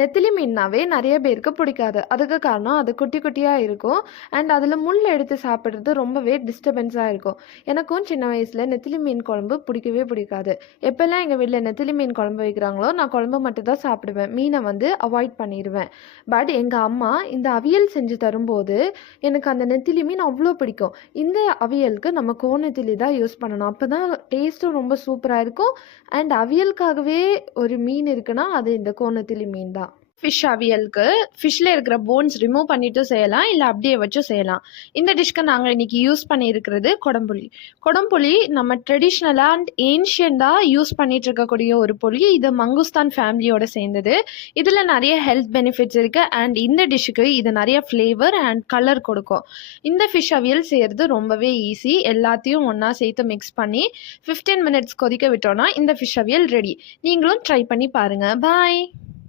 நெத்திலி மீன்னாவே நிறைய பேருக்கு பிடிக்காது. அதுக்கு காரணம் அது குட்டி குட்டியாக இருக்கும். அண்ட் அதில் முள் எடுத்து சாப்பிட்றது ரொம்பவே டிஸ்டர்பன்ஸாக இருக்கும். எனக்கும் சின்ன வயசில் நெத்திலி மீன் குழம்பு பிடிக்கவே பிடிக்காது. எப்போல்லாம் எங்கள் வீட்டில் நெத்திலி மீன் குழம்பு வைக்கிறாங்களோ நான் குழம்பு மட்டும் தான் சாப்பிடுவேன். மீனை வந்து அவாய்ட் பண்ணிடுவேன். பட் எங்கள் அம்மா இந்த அவியல் செஞ்சு தரும்போது எனக்கு அந்த நெத்திலி மீன் அவ்வளோ பிடிக்கும். இந்த அவியலுக்கு நம்ம கோநெத்திலி தான் யூஸ் பண்ணணும். அப்போ தான் டேஸ்ட்டும் ரொம்ப சூப்பராக இருக்கும். அண்ட் அவியலுக்காகவே ஒரு மீன் இருக்குன்னா அது இந்த கோநெத்திலி மீன் தான். ஃபிஷ் அவியலுக்கு ஃபிஷ்ஷில் இருக்கிற போன்ஸ் ரிமூவ் பண்ணிவிட்டு செய்யலாம், இல்லை அப்படியே வச்சும் செய்யலாம். இந்த டிஷ்க்கு நாங்கள் இன்றைக்கி யூஸ் பண்ணியிருக்கிறது கொடம்புளி. கொடம்புளி நம்ம ட்ரெடிஷ்னலாக அண்ட் ஏன்ஷியண்டாக யூஸ் பண்ணிகிட்டு இருக்கக்கூடிய ஒரு புளி. இது மங்குஸ்தான் ஃபேமிலியோடு சேர்ந்தது. இதில் நிறைய ஹெல்த் பெனிஃபிட்ஸ் இருக்குது. அண்ட் இந்த டிஷ்ஷுக்கு இது நிறைய ஃப்ளேவர் அண்ட் கலர் கொடுக்கும். இந்த ஃபிஷ் அவியல் செய்கிறது ரொம்பவே ஈஸி. எல்லாத்தையும் ஒன்றா சேர்த்து மிக்ஸ் பண்ணி 15 மினிட்ஸ் கொதிக்க விட்டோன்னா இந்த ஃபிஷ் அவியல் ரெடி. நீங்களும் ட்ரை பண்ணி பாருங்கள். பாய்.